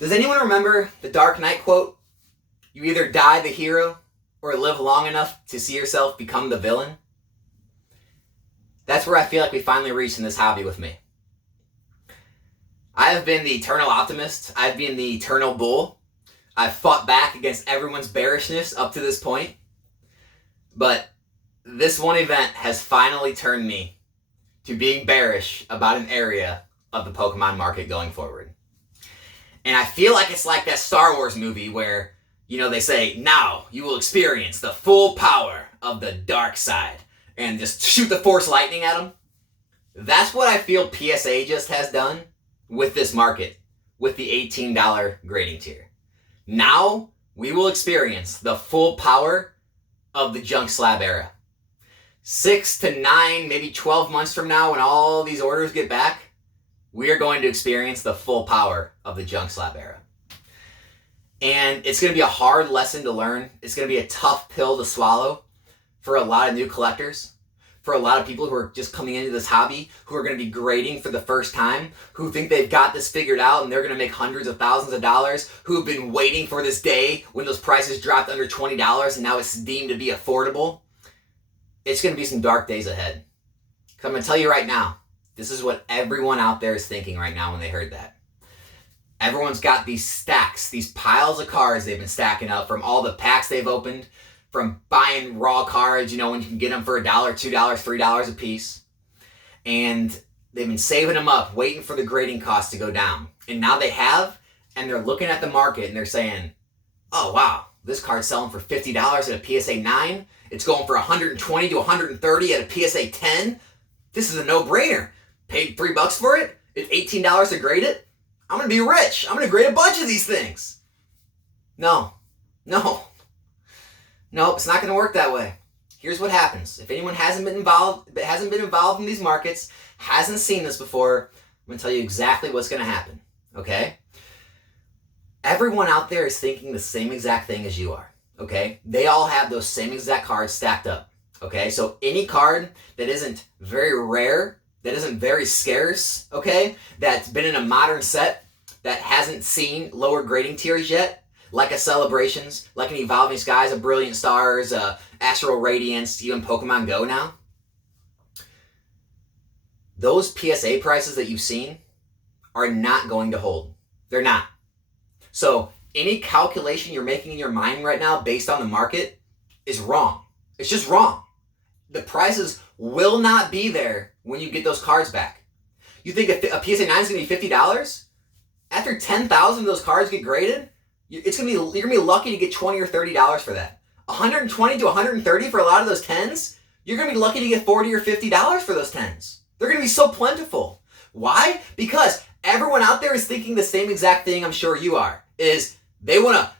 Does anyone remember the Dark Knight quote? You either die the hero or live long enough to see yourself become the villain. That's where I feel like we finally reached in this hobby with me. I have been the eternal optimist. I've been the eternal bull. I've fought back against everyone's bearishness up to this point. But this one event has finally turned me to being bearish about an area of the Pokemon market going forward. And I feel like it's like that Star Wars movie where, they say, now you will experience the full power of the dark side and just shoot the force lightning at them. That's what I feel PSA just has done with this market, with the $18 grading tier. Now we will experience the full power of the junk slab era. 6 to 9, maybe 12 months from now, when all these orders get back, we are going to experience the full power of the junk slab era. And it's going to be a hard lesson to learn. It's going to be a tough pill to swallow for a lot of new collectors, for a lot of people who are just coming into this hobby, who are going to be grading for the first time, who think they've got this figured out and they're going to make hundreds of thousands of dollars, who have been waiting for this day when those prices dropped under $20 and now it's deemed to be affordable. It's going to be some dark days ahead. 'Cause I'm going to tell you right now, this is what everyone out there is thinking right now when they heard that. Everyone's got these stacks, these piles of cards they've been stacking up from all the packs they've opened, from buying raw cards, when you can get them for $1, $2, $3 a piece. And they've been saving them up, waiting for the grading costs to go down. And now they have, and they're looking at the market and they're saying, oh wow, this card's selling for $50 at a PSA 9. It's going for $120 to $130 at a PSA 10. This is a no-brainer. Paid $3 for it. It's $18 to grade it. I'm going to be rich. I'm going to grade a bunch of these things. No. Nope, it's not going to work that way. Here's what happens. If anyone hasn't been involved in these markets, hasn't seen this before, I'm going to tell you exactly what's going to happen. Okay? Everyone out there is thinking the same exact thing as you are. Okay? They all have those same exact cards stacked up. Okay? So any card that isn't very rare, that isn't very scarce, okay, that's been in a modern set, that hasn't seen lower grading tiers yet, like a Celebrations, like an Evolving Skies, a Brilliant Stars, Astral Radiance, even Pokemon Go now. Those PSA prices that you've seen are not going to hold. They're not. So any calculation you're making in your mind right now based on the market is wrong. It's just wrong. The prices will not be there when you get those cards back. You think a PSA 9 is going to be $50? After 10,000 of those cards get graded, you're going to be lucky to get $20 or $30 for that. $120 to $130 for a lot of those 10s, you're going to be lucky to get $40 or $50 for those 10s. They're going to be so plentiful. Why? Because everyone out there is thinking the same exact thing I'm sure you are, is they want to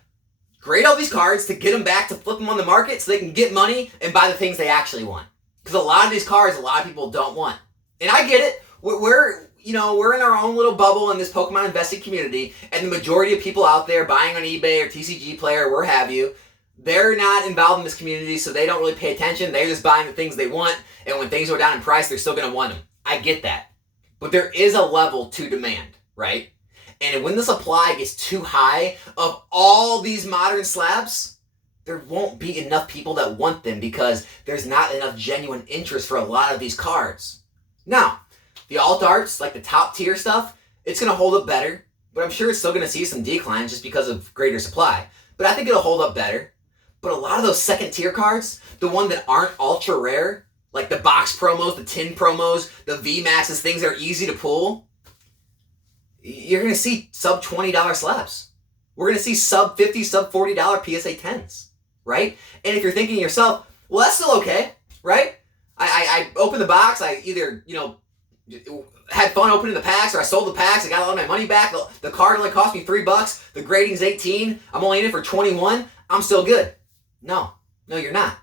grade all these cards to get them back to flip them on the market so they can get money and buy the things they actually want. Because a lot of these cards, a lot of people don't want. And I get it. We're in our own little bubble in this Pokemon investing community, and the majority of people out there buying on eBay or TCG Player or where have you, they're not involved in this community, so they don't really pay attention. They're just buying the things they want, and when things go down in price, they're still going to want them. I get that. But there is a level to demand, right? And when the supply gets too high of all these modern slabs, there won't be enough people that want them because there's not enough genuine interest for a lot of these cards. Now, the alt arts, like the top tier stuff, it's going to hold up better, but I'm sure it's still going to see some declines just because of greater supply. But I think it'll hold up better. But a lot of those second tier cards, the ones that aren't ultra rare, like the box promos, the tin promos, the VMAXs, things that are easy to pull, you're going to see sub $20 slabs. We're going to see sub $50, sub $40 PSA 10s, right? And if you're thinking to yourself, well, that's still okay, right? I opened the box, I either, had fun opening the packs, or I sold the packs, I got all my money back, the card only cost me $3, the grading's 18, I'm only in it for 21, I'm still good. No, you're not.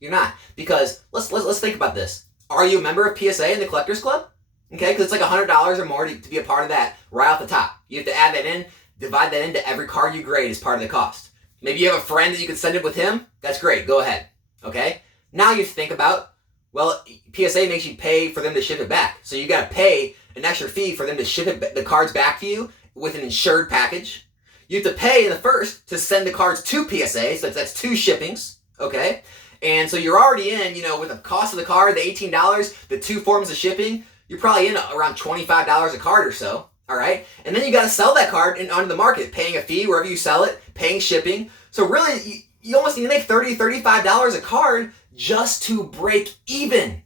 You're not. Because let's think about this. Are you a member of PSA in the Collectors Club? Okay, because it's like $100 or more to be a part of that right off the top. You have to add that in, divide that into every card you grade as part of the cost. Maybe you have a friend that you can send it with him. That's great. Go ahead. Okay? Now you have to think about, well, PSA makes you pay for them to ship it back. So you got to pay an extra fee for them to ship the cards back to you with an insured package. You have to pay in the first to send the cards to PSA, so that's 2 shippings, okay? And so you're already in, with the cost of the card, the $18, the 2 forms of shipping, you're probably in around $25 a card or so, all right? And then you got to sell that card onto the market, paying a fee wherever you sell it, paying shipping. So really, you almost need to make $30, $35 a card just to break even,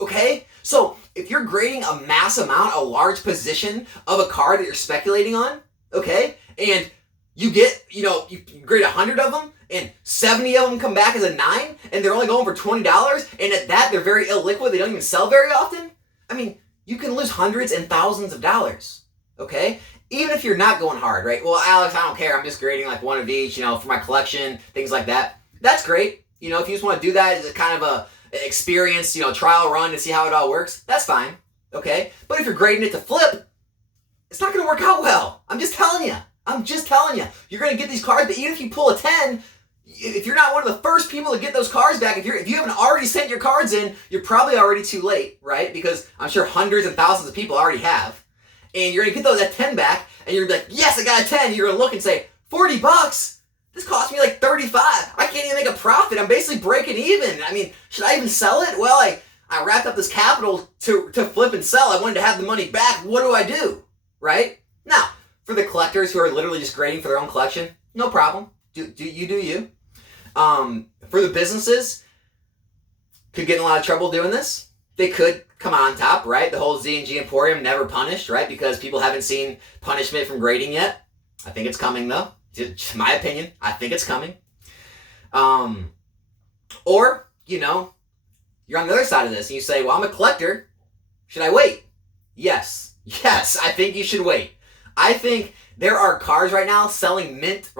okay? So if you're grading a mass amount, a large position of a card that you're speculating on, okay, and you get, you grade 100 of them, and 70 of them come back as a 9, and they're only going for $20, and at that, they're very illiquid, they don't even sell very often. I mean, you can lose hundreds and thousands of dollars, okay? Even if you're not going hard, right? Well, Alex, I don't care, I'm just grading like 1 of each, for my collection, things like that. That's great. If you just want to do that as a kind of a experience, trial run to see how it all works, that's fine, okay? But if you're grading it to flip, it's not going to work out well. I'm just telling you. You're going to get these cards, but even if you pull a 10, if you're not one of the first people to get those cards back, if you haven't already sent your cards in, you're probably already too late, right? Because I'm sure hundreds and thousands of people already have. And you're going to get that 10 back, and you're going to be like, yes, I got a 10. You're going to look and say, $40? This cost me like $35. I can't even make a profit. I'm basically breaking even. I mean, should I even sell it? Well, I wrapped up this capital to flip and sell. I wanted to have the money back. What do I do? Right? Now, for the collectors who are literally just grading for their own collection, no problem. Do you. For the businesses, could get in a lot of trouble doing this. They could come on top, right? The whole Z&G Emporium never punished, right? Because people haven't seen punishment from grading yet. I think it's coming, though. Just my opinion. I think it's coming. Or, you're on the other side of this and you say, well, I'm a collector. Should I wait? Yes, I think you should wait. I think there are cards right now selling mint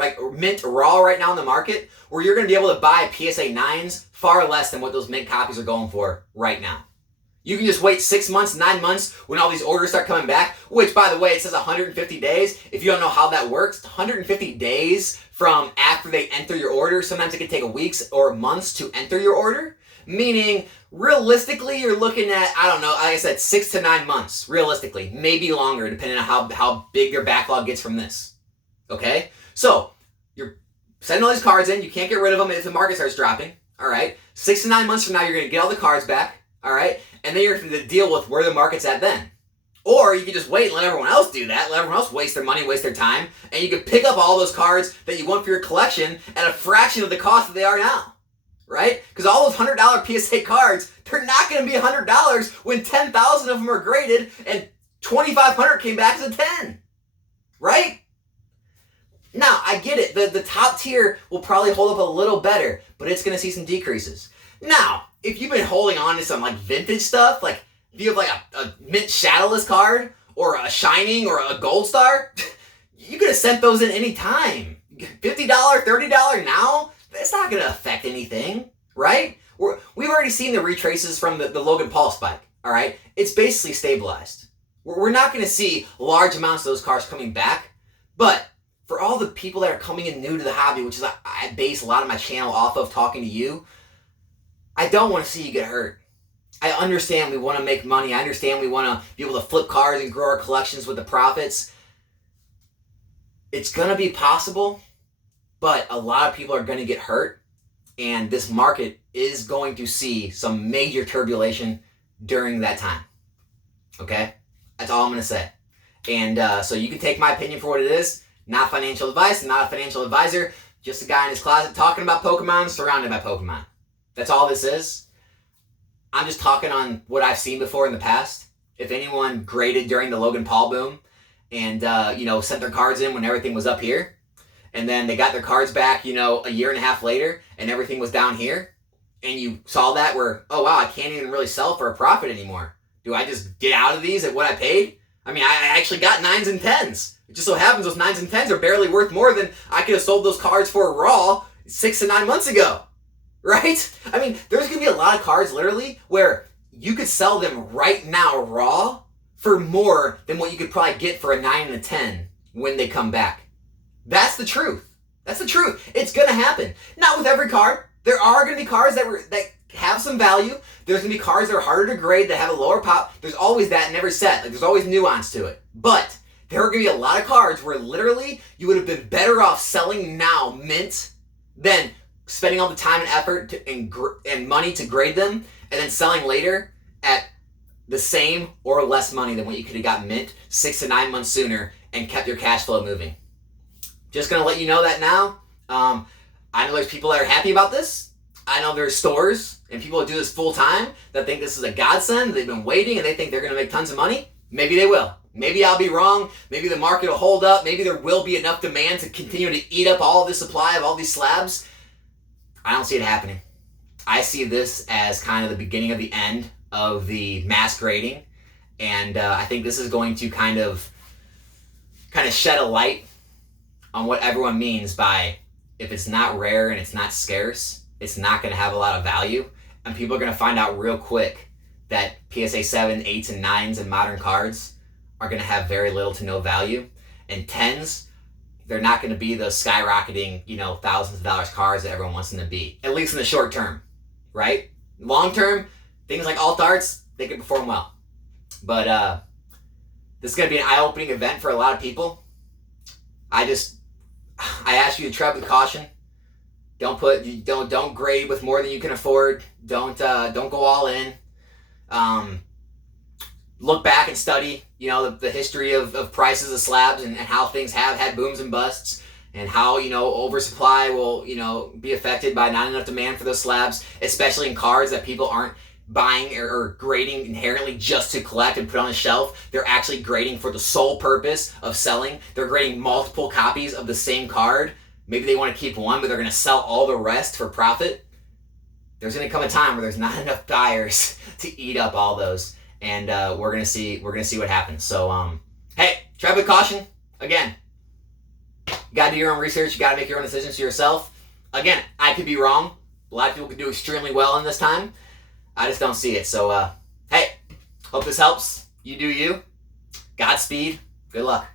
raw right now in the market where you're going to be able to buy PSA 9s far less than what those mint copies are going for right now. You can just wait 6 months, 9 months when all these orders start coming back, which, by the way, it says 150 days. If you don't know how that works, 150 days from after they enter your order. Sometimes it can take weeks or months to enter your order, meaning realistically you're looking at, I don't know, like I said, 6 to 9 months, realistically, maybe longer, depending on how big your backlog gets from this, okay? So you're sending all these cards in, you can't get rid of them if the market starts dropping, all right? 6 to 9 months from now, you're going to get all the cards back, all right? And then you're going to deal with where the market's at then. Or you can just wait and let everyone else do that, let everyone else waste their money, waste their time, and you can pick up all those cards that you want for your collection at a fraction of the cost that they are now, right? Because all those $100 PSA cards, they're not going to be $100 when 10,000 of them are graded and 2,500 came back as a 10, right? Now, I get it. The top tier will probably hold up a little better, but it's going to see some decreases. Now, if you've been holding on to some vintage stuff, if you have a mint shadowless card or a shining or a gold star, you could have sent those in any time. $50, $30 now, that's not going to affect anything, right? We've already seen the retraces from the Logan Paul spike, all right? It's basically stabilized. We're not going to see large amounts of those cards coming back, but for all the people that are coming in new to the hobby, which is I base a lot of my channel off of talking to you, I don't want to see you get hurt. I understand we want to make money. I understand we want to be able to flip cards and grow our collections with the profits. It's going to be possible, but a lot of people are going to get hurt, and this market is going to see some major turbulation during that time. Okay? That's all I'm going to say. And so you can take my opinion for what it is. Not financial advice, not a financial advisor, just a guy in his closet talking about Pokemon, surrounded by Pokemon. That's all this is. I'm just talking on what I've seen before in the past. If anyone graded during the Logan Paul boom and, sent their cards in when everything was up here, and then they got their cards back, a year and a half later, and everything was down here, and you saw that where, oh, wow, I can't even really sell for a profit anymore. Do I just get out of these at what I paid? I mean, I actually got 9s and 10s. It just so happens those 9s and 10s are barely worth more than I could have sold those cards for raw 6 to 9 months ago. Right? I mean, there's going to be a lot of cards, literally, where you could sell them right now raw for more than what you could probably get for a 9 and a 10 when they come back. That's the truth. That's the truth. It's going to happen. Not with every card. There are going to be cards that have some value. There's going to be cards that are harder to grade, that have a lower pop. There's always that in every set. There's always nuance to it. But There are going to be a lot of cards where literally you would have been better off selling now mint than spending all the time and effort and money to grade them and then selling later at the same or less money than what you could have gotten mint 6 to 9 months sooner and kept your cash flow moving. Just going to let you know that now. I know there's people that are happy about this. I know there's stores and people that do this full time that think this is a godsend. They've been waiting and they think they're going to make tons of money. Maybe they will. Maybe I'll be wrong. Maybe the market will hold up. Maybe there will be enough demand to continue to eat up all of the supply of all these slabs. I don't see it happening. I see this as kind of the beginning of the end of the mass grading. And I think this is going to kind of shed a light on what everyone means by if it's not rare and it's not scarce, it's not going to have a lot of value. And people are going to find out real quick that PSA 7, 8s, and 9s and modern cards are going to have very little to no value. And 10s, they're not going to be those skyrocketing, thousands of dollars cards that everyone wants them to be. At least in the short term, right? Long term, things like alt arts, they can perform well. But this is going to be an eye-opening event for a lot of people. I ask you to tread with caution. Don't grade with more than you can afford. Don't go all in. Look back and study, the history of prices of slabs and how things have had booms and busts, and how, oversupply will, be affected by not enough demand for those slabs, especially in cards that people aren't buying or grading inherently just to collect and put on a shelf. They're actually grading for the sole purpose of selling. They're grading multiple copies of the same card. Maybe they want to keep one, but they're going to sell all the rest for profit. There's going to come a time where there's not enough buyers to eat up all those. And we're gonna see what happens. So hey, tread with caution. Again, you gotta do your own research. You gotta make your own decisions to yourself. Again, I could be wrong. A lot of people could do extremely well in this time. I just don't see it. So hey, hope this helps. You do you. Godspeed. Good luck.